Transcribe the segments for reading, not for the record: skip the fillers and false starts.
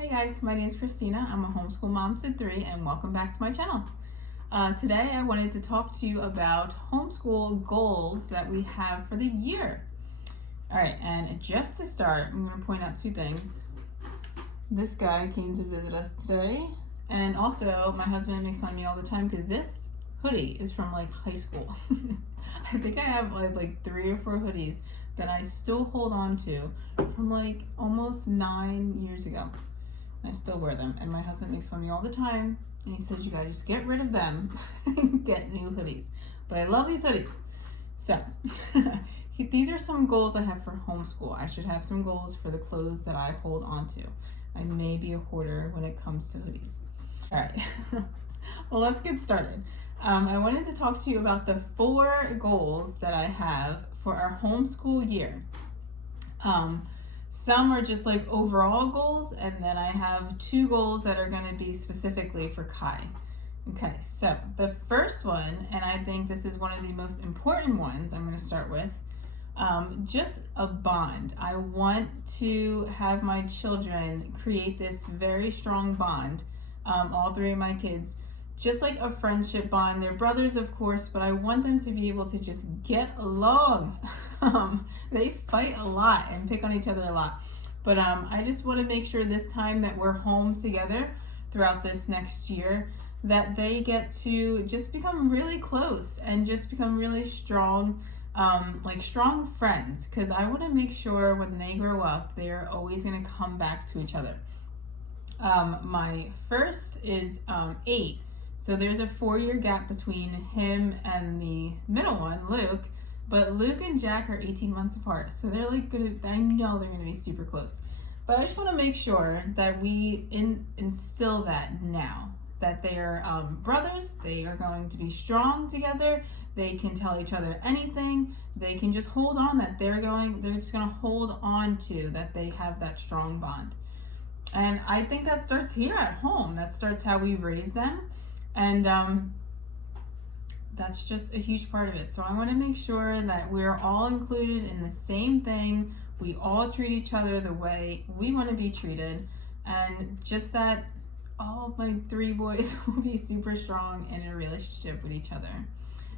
Hey guys, my name is Christina. I'm a homeschool mom to 3 and welcome back to my channel. Today I wanted to talk to you about homeschool goals that we have for the year. Alright, and just to start, I'm going to point out two things. This guy came to visit us today, and also my husband makes fun of me all the time because this hoodie is from like high school. I think I have like 3 or 4 hoodies that I still hold on to from like almost 9 years ago. I still wear them, and my husband makes fun of me all the time, and he says you gotta just get rid of them and get new hoodies. But I love these hoodies. So these are some goals I have for homeschool. I should have some goals for the clothes that I hold on to. I may be a hoarder when it comes to hoodies. All right, well, let's get started. I wanted to talk to you about the 4 goals that I have for our homeschool year. Some are just like overall goals, and then I have 2 goals that are going to be specifically for Kai. Okay, so the first one, and I think this is one of the most important ones I'm going to start with, just a bond. I want to have my children create this very strong bond, all 3 of my kids, just like a friendship bond. They're brothers, of course, but I want them to be able to just get along. They fight a lot and pick on each other a lot. But I just want to make sure this time that we're home together throughout this next year, that they get to just become really close and just become really strong, like strong friends. Because I want to make sure when they grow up, they're always going to come back to each other. My first is 8. So there's a 4-year gap between him and the middle one, Luke, but Luke and Jack are 18 months apart. So they're like I know they're gonna be super close. But I just wanna make sure that we instill that now, that they're brothers, they are going to be strong together, they can tell each other anything, they can just hold on, that they're just gonna hold on to, that they have that strong bond. And I think that starts here at home. That starts how we raise them. And that's just a huge part of it. So I want to make sure that we're all included in the same thing. We all treat each other the way we want to be treated. And just that all of my 3 boys will be super strong in a relationship with each other.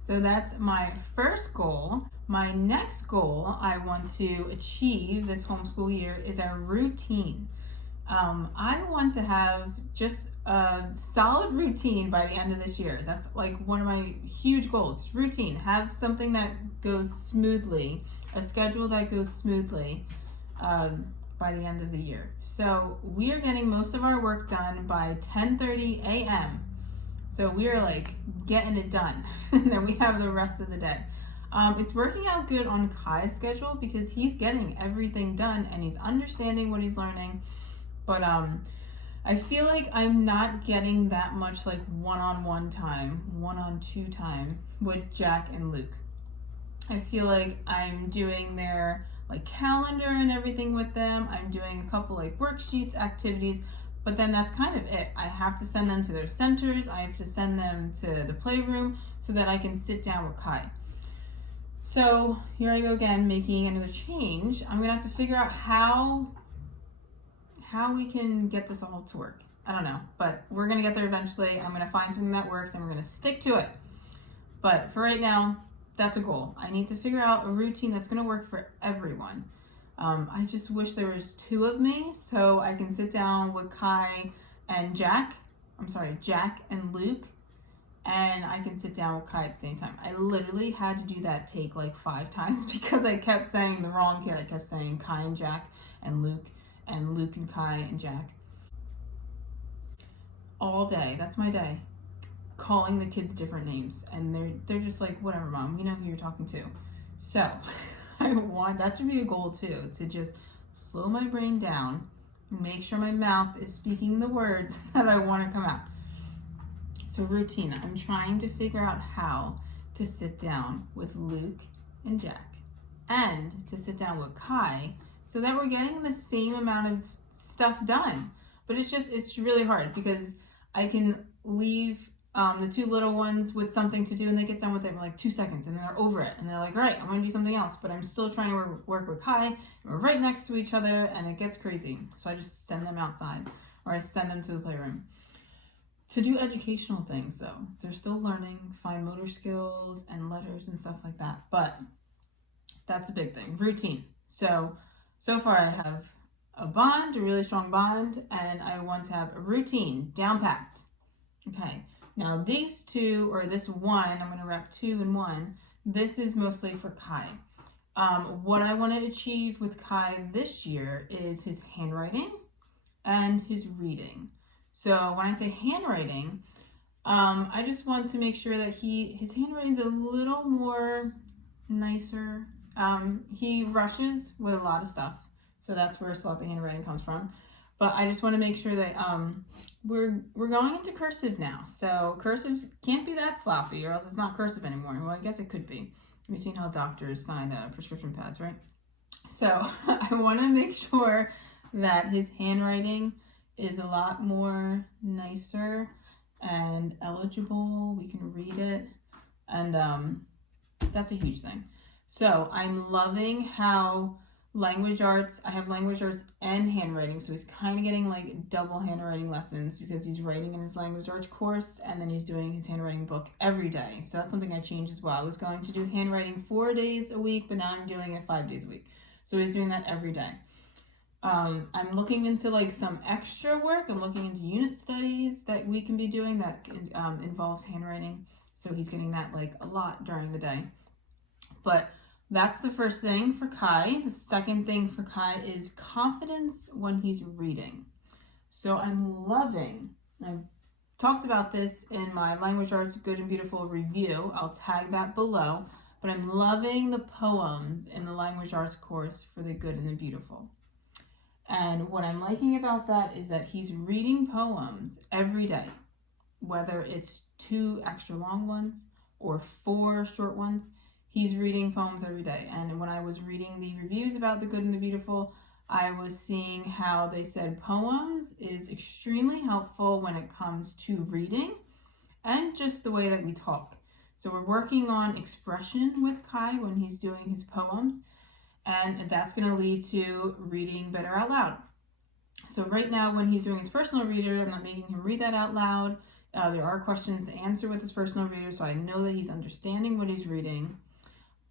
So that's my first goal. My next goal I want to achieve this homeschool year is our routine. I want to have just a solid routine by the end of this year. That's like one of my huge goals. Routine. Have something that goes smoothly, a schedule that goes smoothly by the end of the year. So we are getting most of our work done by 10:30 a.m. So we are like getting it done. And then we have the rest of the day. It's working out good on Kai's schedule because he's getting everything done and he's understanding what he's learning. But I feel like I'm not getting that much like one-on-one time, one-on-two time with Jack and Luke. I feel like I'm doing their like calendar and everything with them. I'm doing a couple like worksheets, activities, but then that's kind of it. I have to send them to their centers. I have to send them to the playroom so that I can sit down with Kai. So here I go again, making another change. I'm gonna have to figure out how we can get this all to work. I don't know, but we're gonna get there eventually. I'm gonna find something that works and we're gonna stick to it. But for right now, that's a goal. I need to figure out a routine that's gonna work for everyone. I just wish there was 2 of me so I can sit down with Kai and Jack and Luke, and I can sit down with Kai at the same time. I literally had to do that take like 5 times because I kept saying the wrong kid. I kept saying Kai and Jack and Luke and Kai and Jack. All day, that's my day, calling the kids different names, and they're just like, whatever, Mom, we know who you're talking to. So I want that to be a goal too, to just slow my brain down and make sure my mouth is speaking the words that I want to come out. So routine, I'm trying to figure out how to sit down with Luke and Jack and to sit down with Kai so that we're getting the same amount of stuff done. But it's really hard because I can leave the two little ones with something to do, and they get done with it in like 2 seconds, and then they're over it, and they're like, all right, I'm going to do something else, but I'm still trying to work with Kai, and we're right next to each other, and it gets crazy. So I just send them outside, or I send them to the playroom. To do educational things, though, they're still learning fine motor skills and letters and stuff like that, but that's a big thing. Routine. So far I have a bond, a really strong bond, and I want to have a routine down packed. Okay. Now these two, or this one, I'm going to wrap 2 in 1. This is mostly for Kai. What I want to achieve with Kai this year is his handwriting and his reading. So when I say handwriting, I just want to make sure that his handwriting is a little more nicer. He rushes with a lot of stuff, so that's where sloppy handwriting comes from. But I just want to make sure that we're going into cursive now. So cursives can't be that sloppy, or else it's not cursive anymore. Well, I guess it could be. You've seen how doctors sign prescription pads, right? So I want to make sure that his handwriting is a lot more nicer and eligible. We can read it, and that's a huge thing. So I'm loving how language arts, I have language arts and handwriting, so he's kind of getting like double handwriting lessons because he's writing in his language arts course, and then he's doing his handwriting book every day. So that's something I changed as well. I was going to do handwriting 4 days a week, but now I'm doing it 5 days a week. So he's doing that every day. I'm looking into like some extra work. I'm looking into unit studies that we can be doing that involves handwriting. So he's getting that like a lot during the day. But that's the first thing for Kai. The second thing for Kai is confidence when he's reading. So I'm loving, I've talked about this in my Language Arts Good and Beautiful review. I'll tag that below. But I'm loving the poems in the Language Arts course for the Good and the Beautiful. And what I'm liking about that is that he's reading poems every day, whether it's 2 extra long ones or 4 short ones. He's reading poems every day. And when I was reading the reviews about the Good and the Beautiful, I was seeing how they said poems is extremely helpful when it comes to reading and just the way that we talk. So we're working on expression with Kai when he's doing his poems, and that's going to lead to reading better out loud. So right now when he's doing his personal reader, I'm not making him read that out loud. There are questions to answer with his personal reader, so I know that he's understanding what he's reading.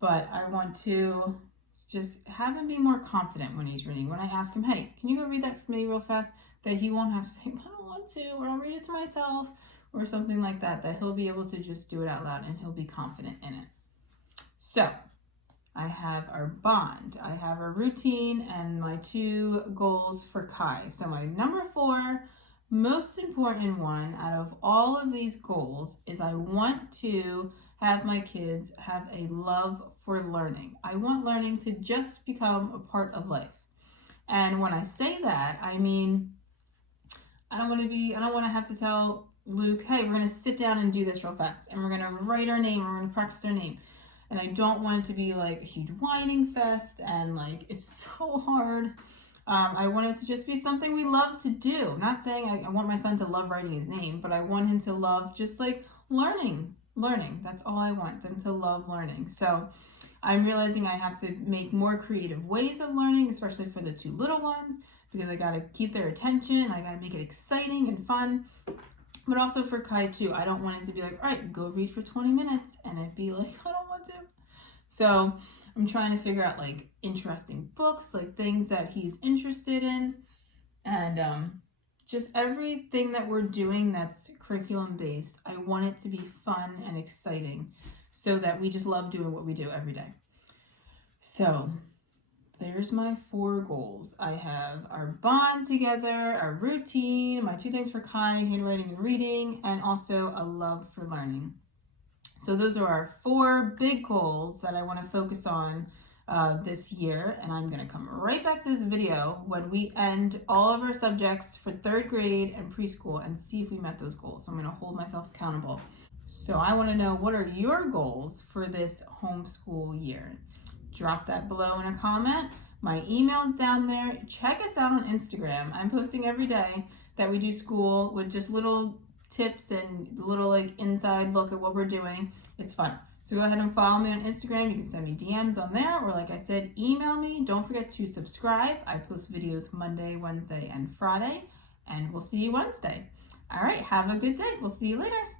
But I want to just have him be more confident when he's reading. When I ask him, hey, can you go read that for me real fast? That he won't have to say, I don't want to, or I'll read it to myself, or something like that. That he'll be able to just do it out loud and he'll be confident in it. So I have our bond, I have our routine, and my 2 goals for Kai. So my number 4, most important one out of all of these goals is I want to have my kids have a love for learning. I want learning to just become a part of life. And when I say that, I mean, I don't want to have to tell Luke, hey, we're going to sit down and do this real fast, and we're going to write our name, we're going to practice our name. And I don't want it to be like a huge whining fest and like it's so hard. I want it to just be something we love to do. I'm not saying I want my son to love writing his name, but I want him to love just like learning. That's all I want, them to love learning. So I'm realizing I have to make more creative ways of learning, especially for the 2 little ones, because I got to keep their attention. I got to make it exciting and fun. But also for Kai too, I don't want it to be like, all right, go read for 20 minutes, and it'd be like, I don't want to. So I'm trying to figure out like interesting books, like things that he's interested in, and just everything that we're doing that's curriculum based. I want it to be fun and exciting so that we just love doing what we do every day. So there's my 4 goals. I have our bond together, our routine, my 2 things for Kai, handwriting and reading, and also a love for learning. So those are our 4 big goals that I want to focus on this year. And I'm going to come right back to this video when we end all of our subjects for 3rd grade and preschool and see if we met those goals. So I'm going to hold myself accountable. So I want to know, what are your goals for this homeschool year? Drop that below in a comment. My email's down there. Check us out on Instagram. I'm posting every day that we do school with just little tips and little like inside look at what we're doing. It's fun. So go ahead and follow me on Instagram. You can send me DMs on there, or like I said, email me. Don't forget to subscribe. I post videos Monday, Wednesday, and Friday, and we'll see you Wednesday. All right, have a good day. We'll see you later.